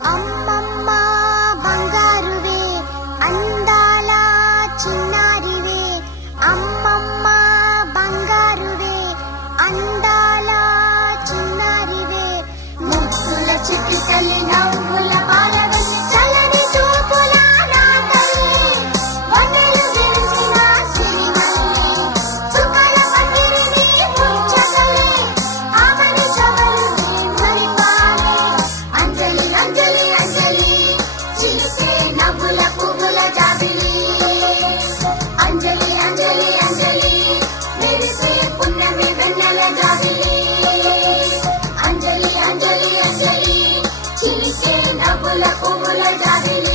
అమ్మమ్మ బంగారువే అందాల చిన్నారివే అమ్మమ్మ బంగారువే అందాల చిన్నారివే ముద్దుల చిట్టి తల్లి నవ్వుల పాలవెల్లి చలని చూపుల నా తల్లి వదలు విరిసిన సిరిమల్లి చుక్కల పగిరిని ముచ్చటలే ఆమని చవరుని మరిపాలే అంజలి అంజలి అంజలి చిలిసే నవ్వుల పువ్వుల జాబిలి అంజలి అంజలి అంజలి మెరిసే పున్నమి వెన్నెల జాబిలి అంజలి అంజలి అంజలి చిలిసే నవ్వుల పువ్వుల జాబిలి